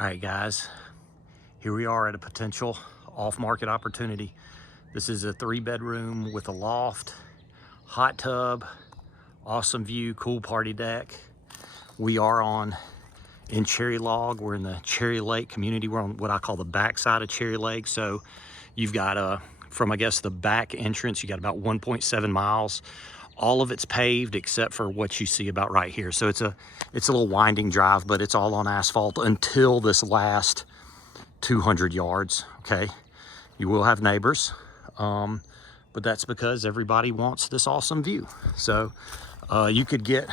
All right, guys, here we are at a potential off-market opportunity. This is a 3-bedroom with a loft, hot tub, awesome view, cool party deck. We are in Cherry Log. We're in the Cherry Lake community. We're on what I call the backside of Cherry Lake. So you've got from I guess the back entrance, you got about 1.7 miles. All of it's paved except for what you see about right here. So it's a little winding drive, but it's all on asphalt until this last 200 yards, okay? You will have neighbors, but that's because everybody wants this awesome view. So you could get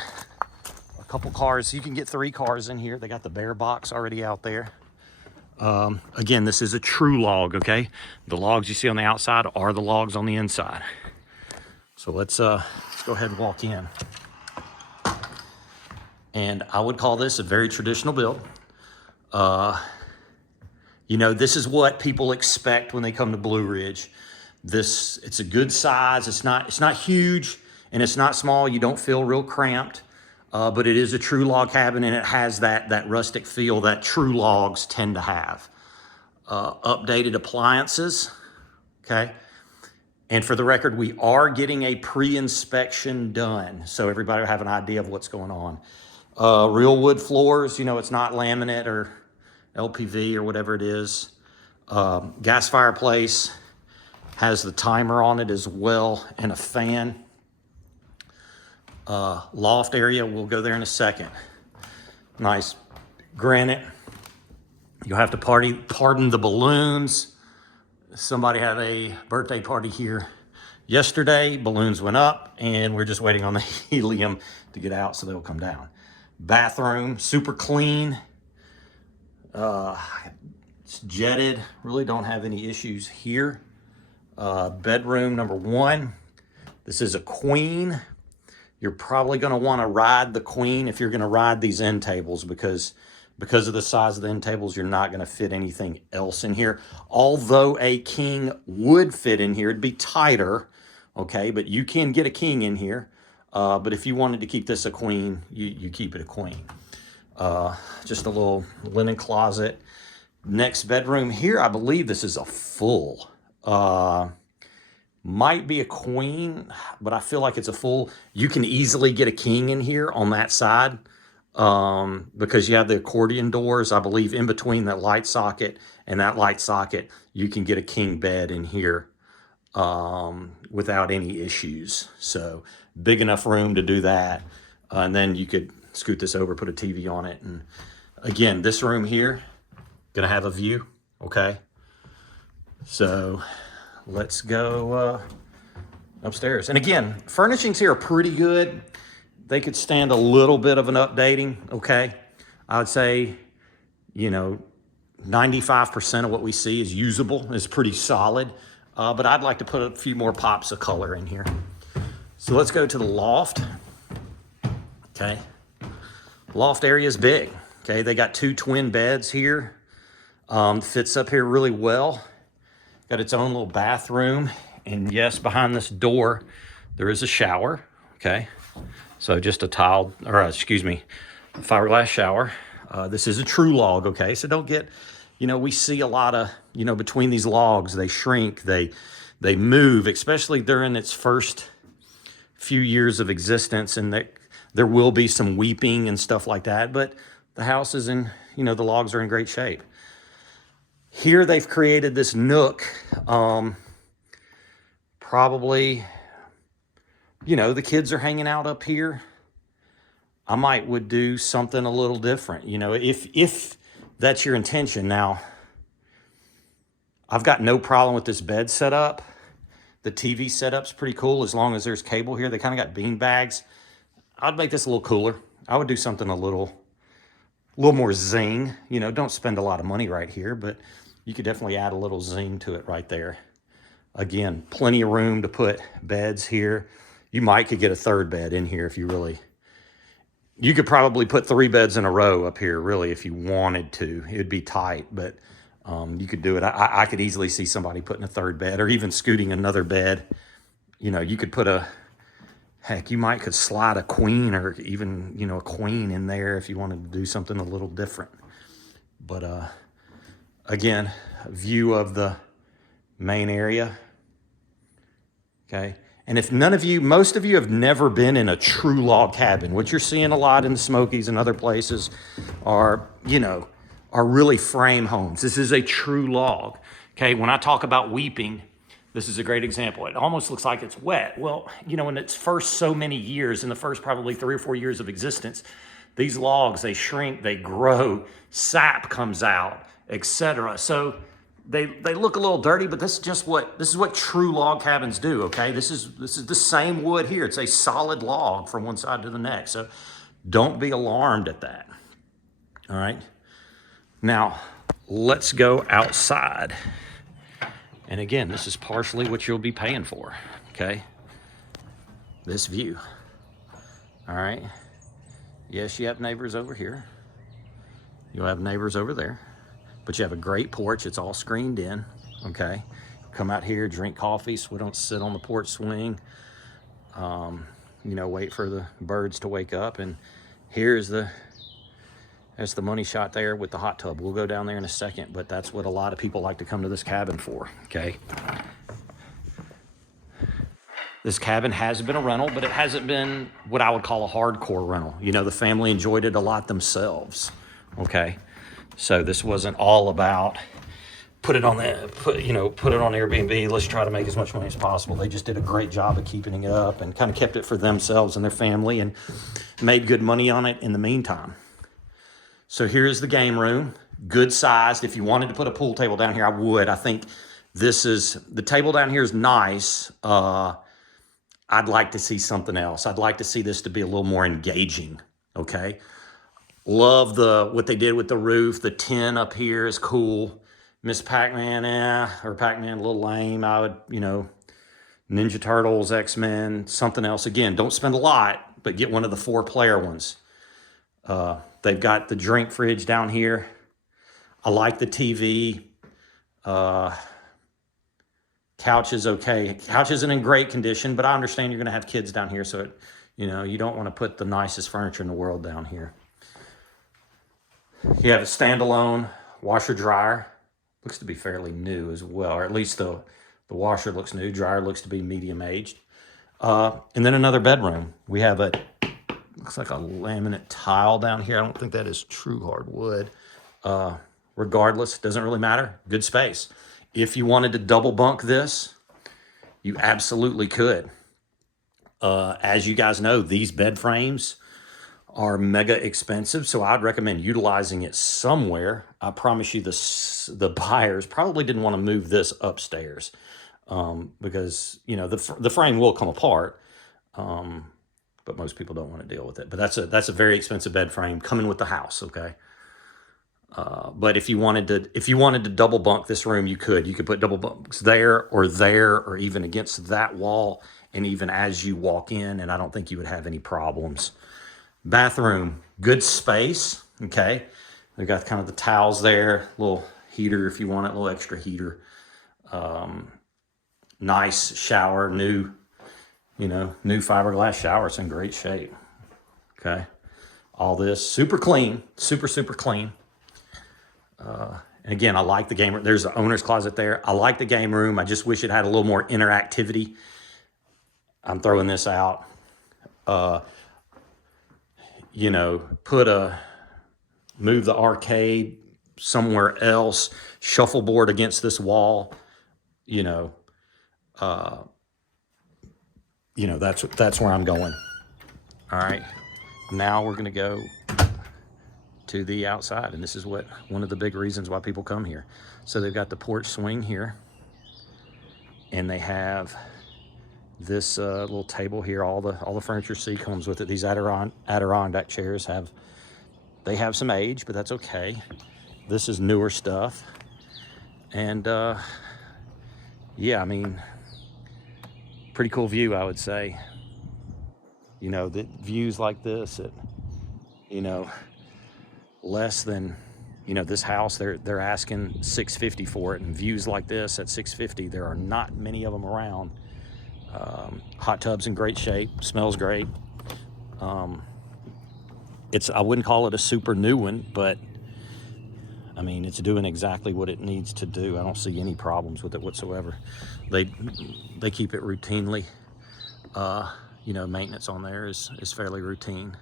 a couple cars. You can get 3 cars in here. They got the bear box already out there. Again, this is a true log, okay? The logs you see on the outside are the logs on the inside. So let's go ahead and walk in. And I would call this a very traditional build. You know, this is what people expect when they come to Blue Ridge. It's a good size. It's not huge and it's not small. You don't feel real cramped, but it is a true log cabin and it has that rustic feel that true logs tend to have. Updated appliances, okay? And for the record, we are getting a pre-inspection done, so everybody will have an idea of what's going on. Real wood floors, you know, it's not laminate or LPV or whatever it is. Gas fireplace, has the timer on it as well, and a fan. Loft area, we'll go there in a second. Nice granite. You'll have to pardon the balloons. Somebody had a birthday party here yesterday. Balloons went up and we're just waiting on the helium to get out so they'll come down. Bathroom, super clean. It's jetted, really don't have any issues here. Bedroom number 1. This is a queen. You're probably gonna wanna ride the queen if you're gonna ride these end tables because of the size of the end tables, you're not gonna fit anything else in here. Although a king would fit in here, it'd be tighter, okay? But you can get a king in here. But if you wanted to keep this a queen, you keep it a queen. Just a little linen closet. Next bedroom here, I believe this is a full. Might be a queen, but I feel like it's a full. You can easily get a king in here on that side because you have the accordion doors, I believe, in between that light socket and that light socket. You can get a king bed in here without any issues. So big enough room to do that. And then you could scoot this over, put a TV on it. And again, this room here, gonna have a view, okay? So let's go upstairs. And again, furnishings here are pretty good. They could stand a little bit of an updating, okay? I would say, you know, 95% of what we see is usable, is pretty solid. But I'd like to put a few more pops of color in here. So let's go to the loft, okay? Loft area is big, okay? They got 2 twin beds here. Fits up here really well. Got its own little bathroom. And yes, behind this door, there is a shower, okay? So just a fiberglass shower. This is a true log, okay? So don't get, you know, we see a lot of, you know, between these logs, they shrink, they move, especially during its first few years of existence, and there will be some weeping and stuff like that, but the house is in, you know, the logs are in great shape. Here they've created this nook, probably, you know, the kids are hanging out up here. I would do something a little different, you know, if that's your intention. Now, I've got no problem with this bed setup. The TV setup's pretty cool as long as there's cable here. They kind of got bean bags. I'd make this a little cooler. I would do something a little more zing. You know, don't spend a lot of money right here, but you could definitely add a little zing to it right there. Again, plenty of room to put beds here. You could get a 3rd bed in here if you really. You could probably put 3 beds in a row up here, really, if you wanted to. It'd be tight, but you could do it. I could easily see somebody putting a 3rd bed or even scooting another bed. You know, you could put heck, you could slide a queen or even, you know, a queen in there if you wanted to do something a little different. But again, view of the main area. Okay. And if none of you, most of you have never been in a true log cabin, what you're seeing a lot in the Smokies and other places are, are really frame homes. This is a true log. Okay. When I talk about weeping, this is a great example. It almost looks like it's wet. Well, in its first so many years, in the first probably 3 or 4 years of existence, these logs, they shrink, they grow, sap comes out, etc. So they look a little dirty, but this is what true log cabins do. Okay, this is the same wood here. It's a solid log from one side to the next. So don't be alarmed at that. All right. Now let's go outside. And again, this is partially what you'll be paying for. Okay, this view. All right. Yes, you have neighbors over here. You'll have neighbors over there. But you have a great porch. It's all screened in, okay? Come out here, drink coffee, so we don't sit on the porch swing. Wait for the birds to wake up. And that's the money shot there with the hot tub. We'll go down there in a second, but that's what a lot of people like to come to this cabin for, okay? This cabin has been a rental, but it hasn't been what I would call a hardcore rental. The family enjoyed it a lot themselves, okay? So this wasn't all about put it on Airbnb. Let's try to make as much money as possible. They just did a great job of keeping it up and kind of kept it for themselves and their family and made good money on it in the meantime. So here's the game room, good sized. If you wanted to put a pool table down here, I would. I think the table down here is nice. I'd like to see something else. I'd like to see this to be a little more engaging, okay? Love what they did with the roof. The tin up here is cool. Miss Pac-Man, or Pac-Man a little lame. I would, Ninja Turtles, X-Men, something else. Again, don't spend a lot, but get one of the 4-player ones. They've got the drink fridge down here. I like the TV. Couch is okay. Couch isn't in great condition, but I understand you're going to have kids down here, so you don't want to put the nicest furniture in the world down here. You have a standalone washer dryer. Looks to be fairly new as well, or at least the washer looks new. Dryer looks to be medium aged. And then another bedroom. We have looks like a laminate tile down here. I don't think that is true hardwood. Regardless, doesn't really matter. Good space. If you wanted to double bunk this, you absolutely could. As you guys know, these bed frames are mega expensive, so I'd recommend utilizing it somewhere. I promise you the buyers probably didn't want to move this upstairs because, the frame will come apart, but most people don't want to deal with it. But that's a very expensive bed frame coming with the house, okay? But if you wanted to double bunk this room, you could put double bunks there, or even against that wall, and even as you walk in, and I don't think you would have any problems. Bathroom, good space, okay? They've got kind of the towels there, little heater if you want it, a little extra heater. Nice shower, new fiberglass shower. It's in great shape, okay? All this, super clean, super clean. And again, I like the game room. There's the owner's closet there. I like the game room. I just wish it had a little more interactivity. I'm throwing this out. Move the arcade somewhere else, shuffleboard against this wall, that's where I'm going. All right. Now we're going to go to the outside, and this is one of the big reasons why people come here. So they've got the porch swing here, and they have this little table here. All the furniture see comes with it. These Adirondack chairs have some age, but that's okay. This is newer stuff, and pretty cool view, I would say. The views like this at less than this house, they're asking $650 for it, and views like this at $650, there are not many of them around. Hot tub's in great shape, smells great. I wouldn't call it a super new one, but I mean, it's doing exactly what it needs to do. I don't see any problems with it whatsoever. They keep it routinely. You know, maintenance on there is fairly routine.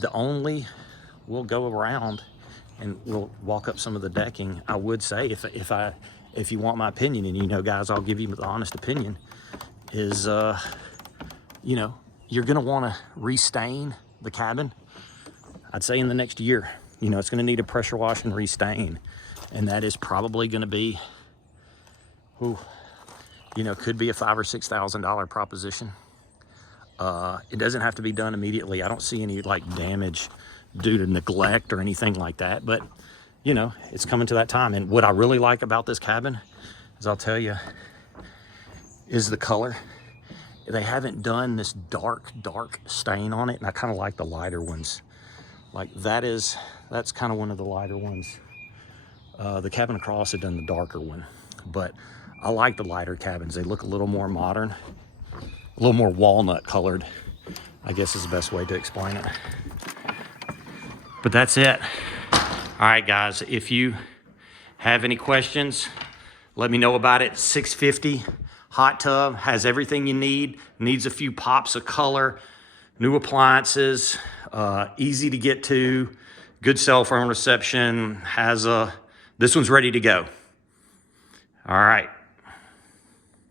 We'll go around and we'll walk up some of the decking. I would say, if you want my opinion, and you know, guys, I'll give you the honest opinion, is you know, you're gonna want to restain the cabin. I'd say in the next year. You know, it's going to need a pressure wash and restain, and that is probably going to be, you know, could be a $5,000 or $6,000 proposition. It doesn't have to be done immediately. I don't see any like damage due to neglect or anything like that, but you know, it's coming to that time. And what I really like about this cabin, as I'll tell you, is the color. They haven't done this dark stain on it, and I kind of like the lighter ones. Like that's kind of one of the lighter ones. The cabin across had done the darker one, but I like the lighter cabins. They look a little more modern, a little more walnut colored, I guess is the best way to explain it. But that's it. All right, guys, if you have any questions, let me know about it. 650 hot tub, has everything you need, needs a few pops of color, new appliances, easy to get to, good cell phone reception, this one's ready to go. All right.